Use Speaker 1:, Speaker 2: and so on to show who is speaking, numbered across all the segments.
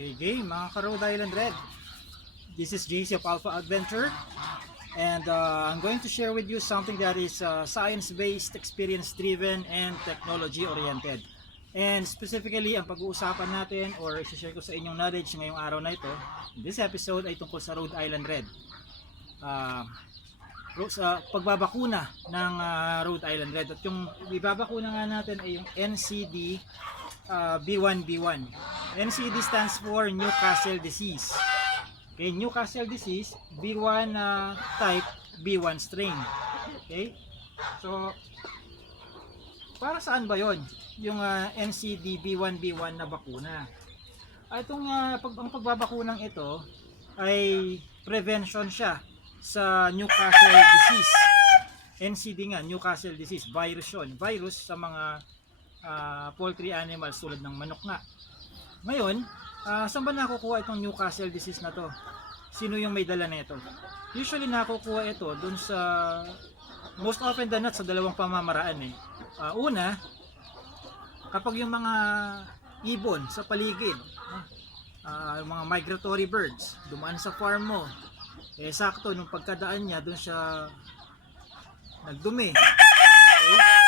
Speaker 1: Okay, game mga ka-Rhode Island Red. This is JC of Alpha Adventure. And uh, I'm going to share with you something that is uh, science-based, experience-driven, and technology-oriented. And specifically, ang pag-uusapan natin or i-share ko sa inyong knowledge ngayong araw na ito, this episode ay tungkol sa Rhode Island Red. Uh, sa pagbabakuna ng uh, Rhode Island Red. At yung ibabakuna nga natin ay yung NCD uh, B1B1. NCD stands for Newcastle disease. Okay, Newcastle disease, B1 uh, type, B1 strain. Okay? So, para saan ba yon Yung uh, NCD B1B1 na bakuna. Ah, Itong uh, pag, ang pagbabakunang ito ay prevention siya sa Newcastle disease. NCD nga, Newcastle disease, virus yun. Virus sa mga ah, poultry animals tulad ng manok nga. Ngayon, ah, saan ba nakukuha itong Newcastle disease na to? Sino yung may dala nito? Usually nakukuha ito dun sa most often than not sa dalawang pamamaraan eh. Ah, una, kapag yung mga ibon sa paligid? Ah, yung mga migratory birds, dumaan sa farm mo, eh sakto nung pagkadaan niya doon siya nagdumi. Okay?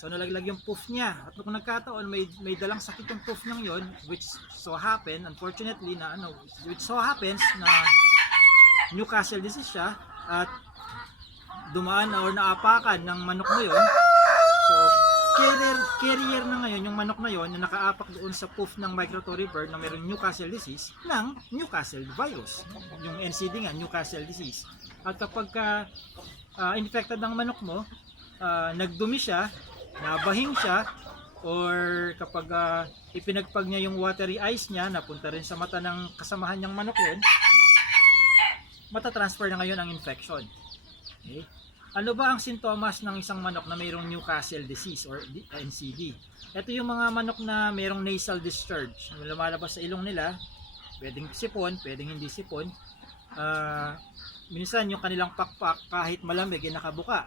Speaker 1: So nalaglag yung poof niya. At kung nagkataon may may dalang sakit yung poof ng yon which so happen unfortunately na ano which so happens na Newcastle disease siya at dumaan or naapakan ng manok mo yon. So carrier carrier na ngayon yung manok na yon na nakaapak doon sa poof ng migratory bird na mayroong Newcastle disease ng Newcastle virus. Yung NCD nga Newcastle disease. At kapag ka ah, infected ang manok mo, ah, nagdumi siya, nabahing siya, or kapag ah, ipinagpag niya yung watery eyes niya, napunta rin sa mata ng kasamahan niyang manok yun, matatransfer na ngayon ang infection. Okay? Ano ba ang sintomas ng isang manok na mayroong Newcastle disease or NCD? Ito yung mga manok na mayroong nasal discharge. Lumalabas sa ilong nila, pwedeng sipon, pwedeng hindi sipon. Ah, minsan yung kanilang pakpak kahit malamig ay nakabuka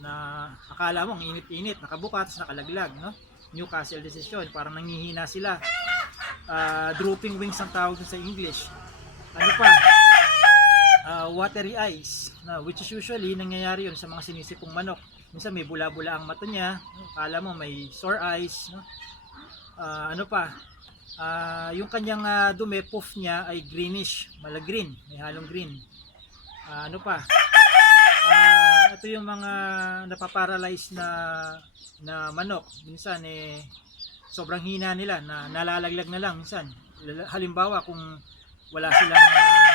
Speaker 1: na akala mo ang init-init, nakabuka tapos nakalaglag, no? Newcastle yun, parang nangihina sila. Ah, drooping wings ang tawag sa English. Ano pa? Ah, watery eyes, na which is usually nangyayari yun sa mga sinisipong manok. Minsan may bula-bula ang mata niya, akala mo may sore eyes, no? Ah, ano pa? Ah, yung kanyang ah, dumi, puff niya ay greenish, malagreen, may halong green. Ah, ano pa? Ah, ito yung mga napaparalyze na na manok. Minsan eh sobrang hina nila na nalalaglag na lang minsan. Halimbawa kung wala silang ah,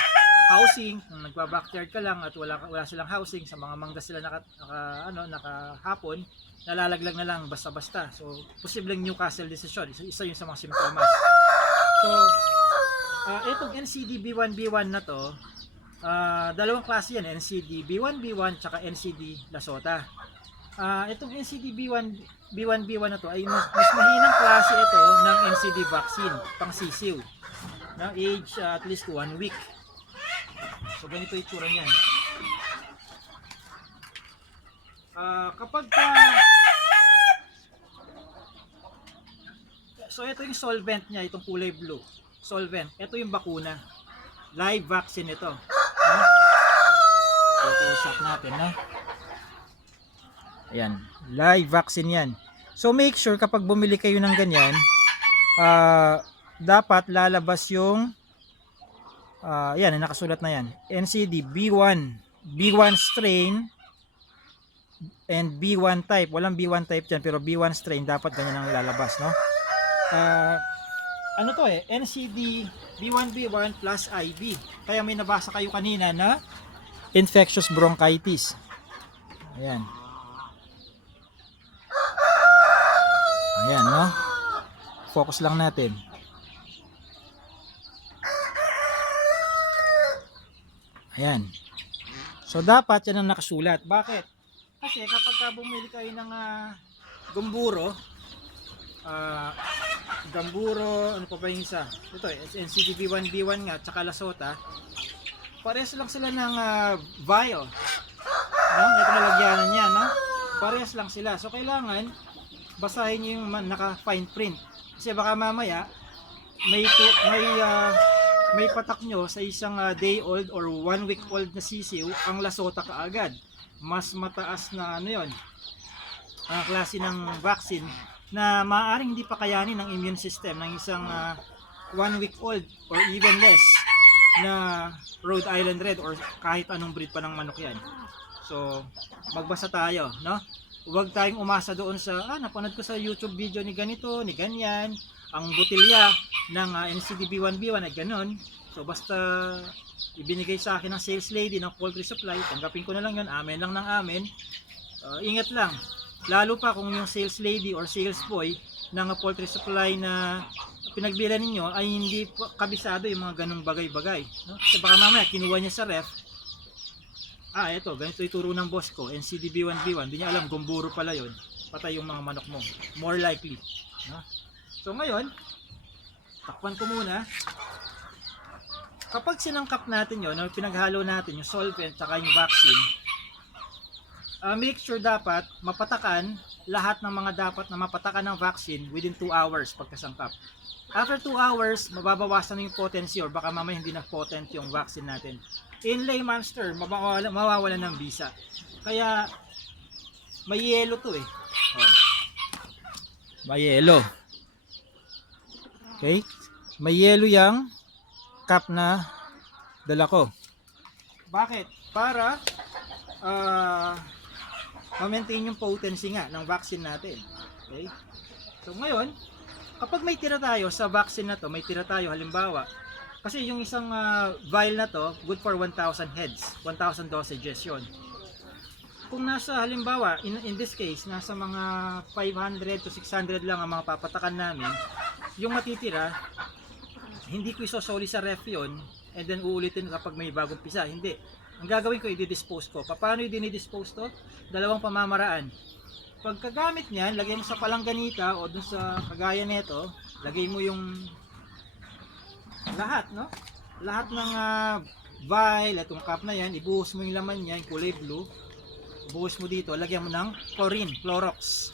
Speaker 1: housing, kung nagba-backyard ka lang at wala wala silang housing sa mga mangga sila naka, naka ano nakahapon, nalalaglag na lang basta-basta. So posibleng Newcastle yun. Isa, isa yun sa mga simptomas. So ah itong NCD B1B1 na to, Ah, dalawang klase yan, NCD B1 B1 tsaka NCD Lasota. Ah, itong NCD B1 B1 B1 na to ay mas, mas mahinang klase ito ng NCD vaccine, pang sisiw. Na age ah, at least 1 week. So ganito yung tsura niyan. Ah, kapag ka So ito yung solvent niya, itong kulay blue. Solvent. Ito yung bakuna. Live vaccine ito. Ito natin, no? Ayan. Live vaccine yan. So make sure kapag bumili kayo ng ganyan, ah, dapat lalabas yung ah, yan, nakasulat na yan. NCD B1 B1 strain and B1 type. Walang B1 type dyan, pero B1 strain dapat ganyan ang lalabas, no? Ah, ano to eh, NCD B1B1 plus IB. Kaya may nabasa kayo kanina na infectious bronchitis. Ayan. Ayan, no? Focus lang natin. Ayan. So, dapat yan ang nakasulat. Bakit? Kasi kapag ka bumili kayo ng ah, gumburo, ah, gamburo, ano pa ba yung isa? Ito, eh, NCDB1B1 nga, tsaka Lasota. Parehas lang sila ng ah, vial. No? Ito nalagyanan niya, no? Parehas lang sila. So, kailangan basahin niyo yung man- naka fine print. Kasi baka mamaya, may tu- may ah, may patak nyo sa isang ah, day old or one week old na sisiw, ang lasota kaagad. Mas mataas na ano yon ang klase ng vaccine na maaaring hindi pa kayanin ng immune system ng isang ah, one week old or even less na Rhode Island Red or kahit anong breed pa ng manok yan. So, magbasa tayo, no? Huwag tayong umasa doon sa, ah, napanood ko sa YouTube video ni ganito, ni ganyan, ang botilya ng ah, NCDB1B1 ay ganon. So, basta ibinigay sa akin ng sales lady ng poultry supply, tanggapin ko na lang yun, amen lang ng amen. Ah, ingat lang, lalo pa kung yung sales lady or sales boy ng poultry supply na pinagbilan ninyo ay hindi kabisado yung mga ganong bagay-bagay. No? Kasi baka mamaya kinuha niya sa ref, ah eto, ganito ituro ng boss ko, NCDB1B1, hindi niya alam, gumburo pala yon patay yung mga manok mo. More likely. No? So ngayon, takpan ko muna. Kapag sinangkap natin yon, no, pinaghalo natin yung solvent at yung vaccine, ah, make sure dapat mapatakan lahat ng mga dapat na mapatakan ng vaccine within 2 hours pagkasangkap. After 2 hours, mababawasan na yung potency or baka mamaya hindi na potent yung vaccine natin. In layman's term, mawawala, mawawala ng visa. Kaya, may yelo to eh. Oh. May yelo. Okay? May yelo yung cup na dala ko. Bakit? Para ah ma-maintain yung potency nga ng vaccine natin. Okay? So ngayon, kapag may tira tayo sa vaccine na to, may tira tayo halimbawa, kasi yung isang ah, vial na to, good for 1,000 heads, 1,000 dosages yon. Kung nasa halimbawa, in, in this case, nasa mga 500 to 600 lang ang mga papatakan namin, yung matitira, hindi ko isosoli sa ref yun, and then uulitin kapag may bagong pisa. Hindi. Ang gagawin ko, i-dispose ko. Paano i-dispose to? Dalawang pamamaraan. Pagkagamit niyan, lagay mo sa palangganita o dun sa kagaya nito, lagay mo yung lahat, no? Lahat ng uh, vial, itong cup na yan, ibuhos mo yung laman niya, yung kulay blue. Ibuhos mo dito, lagyan mo ng chlorine, Clorox.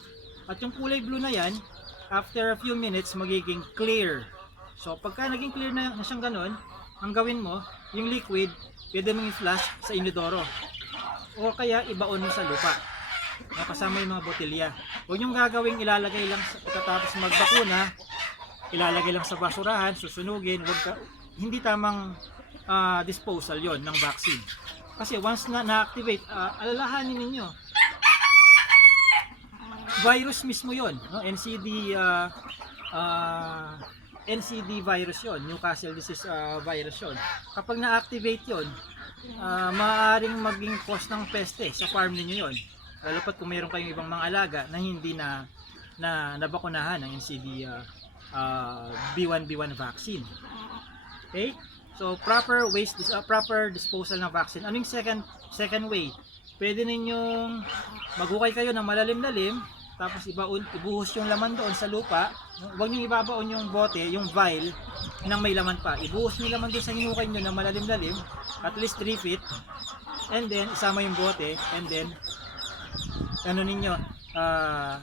Speaker 1: At yung kulay blue na yan, after a few minutes, magiging clear. So, pagka naging clear na, na siyang ganun, ang gawin mo, yung liquid, pwede mong i-flash sa inodoro. O kaya ibaon mo sa lupa. No, kasama yung mga botelya. Huwag yung gagawing ilalagay lang sa pagkatapos magbakuna, ilalagay lang sa basurahan, susunugin, wag ka, hindi tamang ah, disposal yon ng vaccine. Kasi once na na-activate, ah, alalahanin ninyo, virus mismo yon no? NCD ah, ah, NCD virus yon Newcastle disease ah, virus yon kapag na-activate yon ah, maaaring maging cause ng peste sa farm ninyo yon lalo pat kung mayroon kayong ibang mga alaga na hindi na na nabakunahan ng NCD ah, ah, B1B1 vaccine okay so proper waste dis- ah, proper disposal ng vaccine anong second second way pwede ninyong maghukay kayo ng malalim-lalim tapos ibaon, ibuhos yung laman doon sa lupa. Huwag niyo ibabaon yung bote, yung vial nang may laman pa. Ibuhos niyo laman doon sa hinukay niyo na malalim-lalim, at least 3 feet. And then isama yung bote and then ano ninyo, ah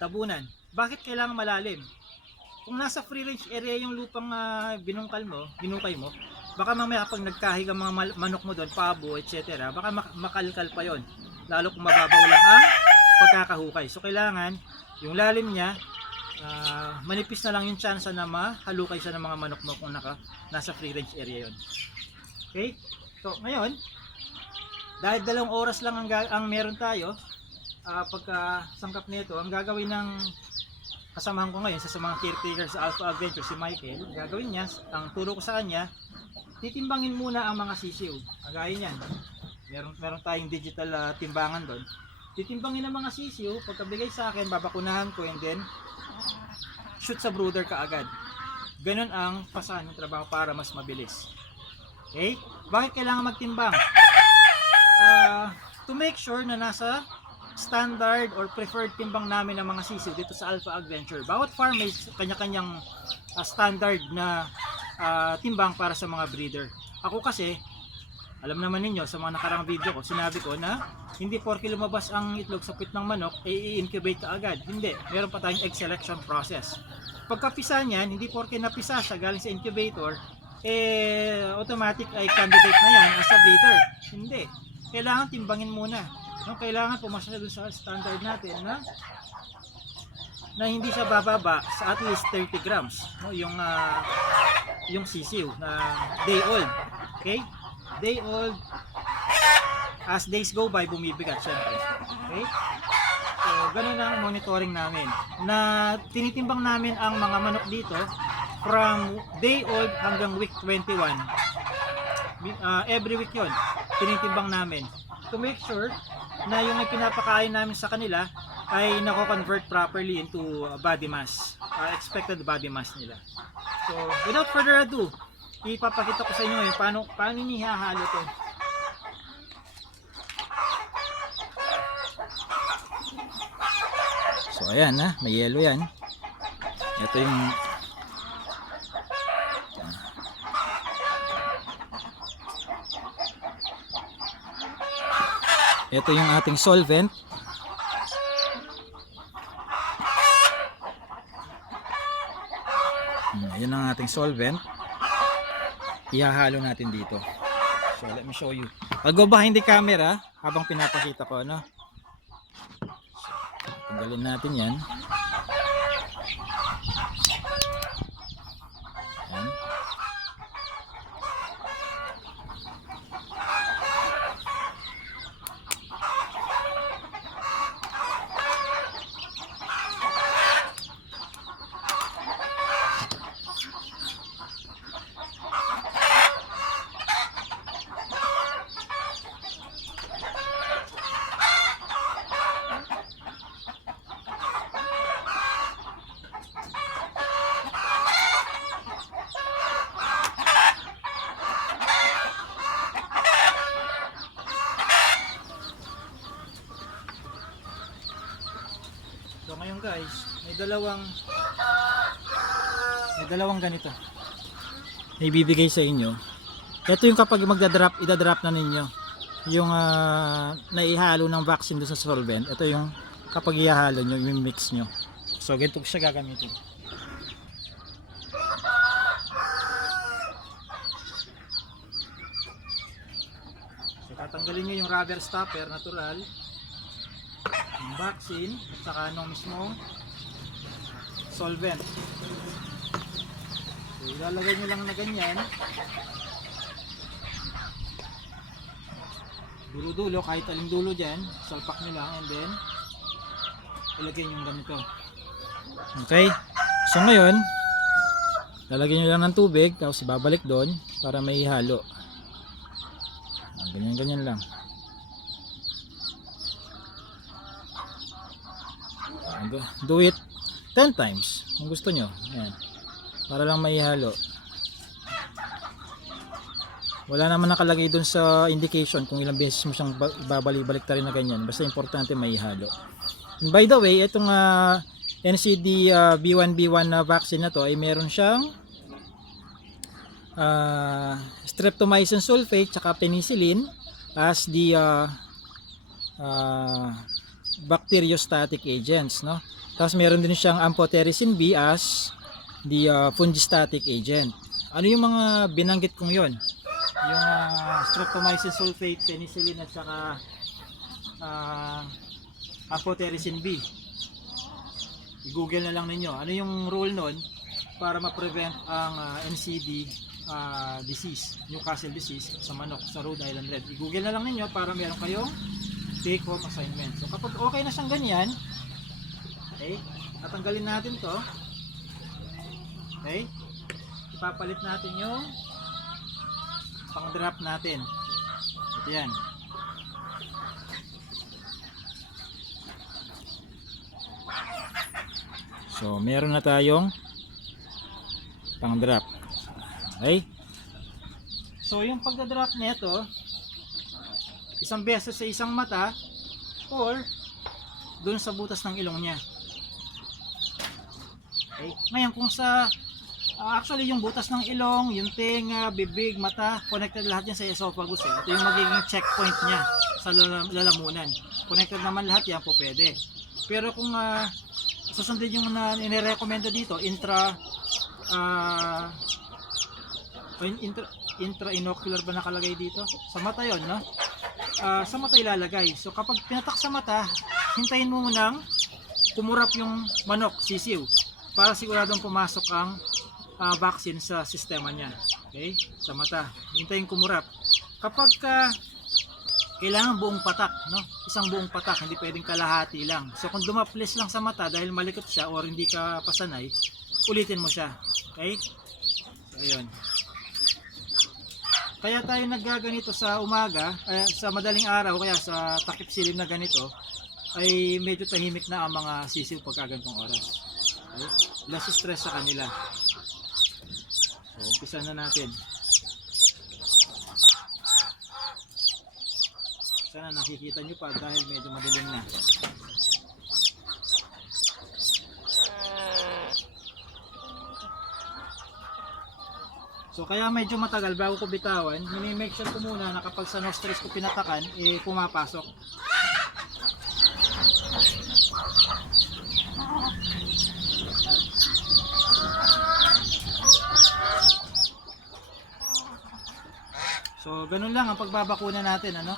Speaker 1: tabunan. Bakit kailangan malalim? Kung nasa free range area yung lupang ah, binungkal mo, binukay mo, baka mamaya pag nagkahig ang mga manok mo doon, pabo, etc., baka mak- makalkal pa yon lalo kung mababaw lang ang pagkakahukay. So kailangan yung lalim niya ah, manipis na lang yung chance na mahalukay siya ng mga manok mo kung naka, nasa free range area yon. Okay? So ngayon, dahil dalawang oras lang ang, ang meron tayo, ah, pagka sangkap nito, ang gagawin ng kasamahan ko ngayon sa, sa mga caretaker sa Alpha Adventure, si Michael, gagawin niya, ang turo ko sa kanya, titimbangin muna ang mga sisiw. Kagaya niyan. Meron, meron tayong digital ah, timbangan doon. Titimbangin ang mga sisiw, pagkabigay sa akin, babakunahan ko and then shoot sa brooder ka agad. Ganun ang pasahan ng trabaho para mas mabilis. Okay? Bakit kailangan magtimbang? Ah, to make sure na nasa standard or preferred timbang namin ng mga sisiw dito sa Alpha Adventure. Bawat farm may kanya-kanyang ah, standard na ah, timbang para sa mga breeder. Ako kasi, alam naman ninyo sa mga nakarang video ko, sinabi ko na hindi porke lumabas ang itlog sa pit ng manok, eh i-incubate ka agad. Hindi. Meron pa tayong egg selection process. pagkapisa niyan, hindi porke napisa siya galing sa incubator, eh automatic ay candidate na yan as a breeder. Hindi. Kailangan timbangin muna. No, kailangan pumasok na dun sa standard natin na na hindi siya bababa sa at least 30 grams no yung ah, yung sisiw na day old. Okay? Day old as days go by bumibigat syempre. Okay? So ganun ang monitoring namin. Na tinitimbang namin ang mga manok dito from day old hanggang week 21 Bi- ah, every week yon tinitimbang namin to make sure na yung pinapakain namin sa kanila ay nako-convert properly into uh, body mass, uh, expected body mass nila. So, without further ado, ipapakita ko sa inyo ngayon paano, paano nihahalo to. So, ayan ha, may yellow yan. Ito yung Ito yung ating solvent. Hmm, Yan ang ating solvent. Ihahalo natin dito. So let me show you. I'll go behind the camera habang pinapakita ko ano. So, tanggalin natin. Yan. So ngayon guys, may dalawang may dalawang ganito. Na ibibigay sa inyo. Ito yung kapag magda-drop, ida-drop na ninyo. Yung ah, naihalo ng vaccine doon sa solvent. Ito yung kapag ihalo nyo, yung mix nyo. So ganito siya gagamitin. So tatanggalin nyo yung rubber stopper natural vaccine at saka nung mismong solvent. So, ilalagay nyo lang na ganyan. Dulo-dulo, kahit aling dulo dyan, salpak nyo lang and then ilagay nyo ganito. Okay? So ngayon, lalagyan nyo lang ng tubig, tapos ibabalik doon para may halo. Ganyan-ganyan lang. Do- it 10 times kung gusto nyo. Ayan. para lang maihalo. Wala naman nakalagay dun sa indication kung ilang beses mo siyang ba- babalik-balik ta rin na ganyan. Basta importante maihalo. And by the way itong ah, NCD ah, B1B1 na vaccine na to ay meron siyang ah, streptomycin sulfate tsaka penicillin as the ah, ah, bacteriostatic agents no? Tapos meron din siyang amphotericin B as the uh, fungistatic agent. Ano yung mga binanggit kong yon yung uh, streptomycin sulfate penicillin at saka uh, amphotericin B. I-google na lang ninyo. Ano yung role nun para ma-prevent ang uh, NCD uh, disease Newcastle disease sa manok sa Rhode Island Red? I-google na lang ninyo para meron kayong take home assignment. So kapag okay na siyang ganyan, okay, tatanggalin natin to. Okay? Ipapalit natin yung pang-drop natin. Ito yan. So, meron na tayong pang-drop. Okay? So, yung pagda-drop nito, isang beses sa isang mata or doon sa butas ng ilong niya. Okay? Ngayon kung sa ah, actually yung butas ng ilong, yung tenga, bibig, mata, connected lahat yan sa esophagus. Eh. Ito yung magiging checkpoint niya sa lala- lalamunan. Connected naman lahat yan po pwede. Pero kung ah, susundin yung na inirekomenda dito, intra in- intra, intrainocular ba nakalagay dito? Sa mata yon no? Ah, sa mata ilalagay. So kapag pinatak sa mata, hintayin mo munang kumurap yung manok, sisiw, para siguradong pumasok ang ah, vaccine sa sistema niya. Okay? Sa mata. Hintayin kumurap. Kapag ka kailangan buong patak, no? Isang buong patak, hindi pwedeng kalahati lang. So kung dumaplis lang sa mata dahil malikot siya or hindi ka pasanay, ulitin mo siya. Okay? So, ayun. Kaya tayo naggaganito sa umaga, eh, sa madaling araw, kaya sa takip silim na ganito, ay medyo tahimik na ang mga sisiw pagka ganitong oras. Okay? Less stress sa kanila. So, umpisa na natin. Sana nakikita nyo pa dahil medyo madilim na. So kaya medyo matagal bago ko bitawan, mini-make sure ko muna na kapag sa nostrils ko pinatakan, eh pumapasok. So ganun lang ang pagbabakuna natin ano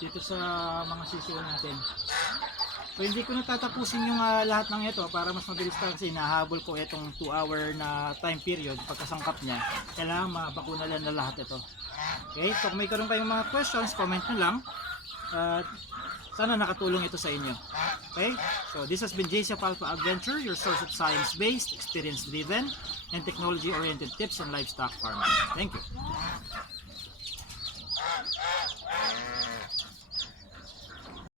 Speaker 1: dito sa mga sisiw natin. So hindi ko natatapusin yung ah, lahat ng ito para mas mabilis pa kasi nahabol ko itong 2 hour na time period pagkasangkap niya. Kailangan mabakuna lang na lahat ito. Okay, so kung may karoon kayong mga questions, comment nyo lang. At sana nakatulong ito sa inyo. Okay, so this has been JCF Alpha Adventure, your source of science-based, experience-driven, and technology-oriented tips on livestock farming. Thank you.